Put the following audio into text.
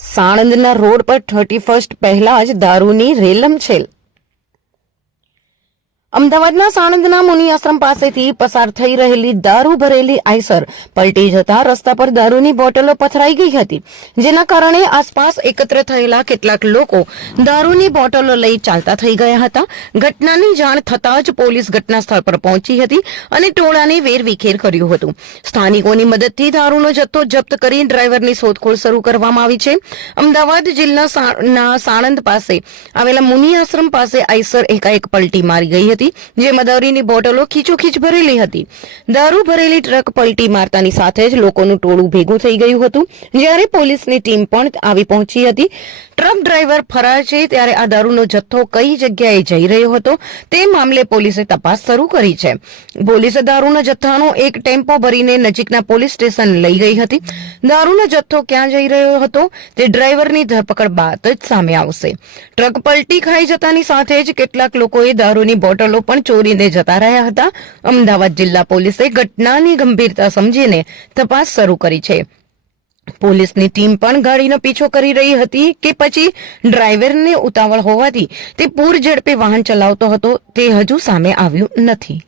સાણંદના road પર thirty first પહેલા જ દારૂની રેલમછેલ અમદાવાદના સાણંદના મુનિ આશ્રમ પાસેથી પસાર થઈ રહેલી દારૂ ભરેલી આઈસર પલટી જતા રસ્તા પર દારૂની બોટલો પથરાઈ ગઈ હતી. જેના કારણે આસપાસ એકત્ર થયેલા કેટલાક લોકો દારૂની બોટલો લઈ ચાલતા થઈ ગયા હતા. ઘટનાની જાણ થતાં જ પોલીસ ઘટના સ્થળ પર પહોંચી હતી અને ટોળાને વેરવિખેર કર્યું હતું. સ્થાનિકોની મદદથી દારૂનો જથ્થો જપ્ત કરી ડ્રાઈવરની શોધખોળ શરૂ કરવામાં આવી છે. અમદાવાદ જિલ્લા સા- સાણંદ પાસે આવેલા મુનિ આશ્રમ પાસે આઈસર એકાએક પલટી મારી ગઈ હતી. જેમાં દારૂની બોટલો ખીચોખીચ ભરેલી હતી. દારૂ ભરેલી ટ્રક પલટી મારતાની સાથે જ લોકોનું ટોળું ભેગું થઈ ગયું હતું. જ્યારે પોલીસની ટીમ પણ આવી પહોંચી હતી, ટ્રક ડ્રાઈવર ફરાર છે ત્યારે આ દારૂનો જથ્થો કઈ જગ્યાએ જઈ રહ્યો હતો, તે મામલે પોલીસે તપાસ શરૂ કરી છે. પોલીસે દારૂના જથ્થાનો એક ટેમ્પો ભરીને નજીકના પોલીસ સ્ટેશન લઈ ગઈ હતી. દારૂનો જથ્થો ક્યાં જઈ રહ્યો હતો, તે ડ્રાઈવરની ધરપકડ બાદ જ સામે આવશે. ટ્રક પલટી ખાઈ જતાની સાથે જ કેટલાક લોકોએ દારૂની બોટલો પણ ચોરીને જતા રહ્યા હતા. અમદાવાદ જિલ્લા પોલીસે ઘટનાની ગંભીરતા સમજીને તપાસ શરૂ કરી છે. પોલીસની ટીમ પણ ગાડીનો પીછો કરી રહી હતી કે પછી ડ્રાઈવરને ઉતાવળ હોવાથી તે પૂર ઝડપે વાહન ચલાવતો હતો તે હજુ સામે આવ્યું નથી.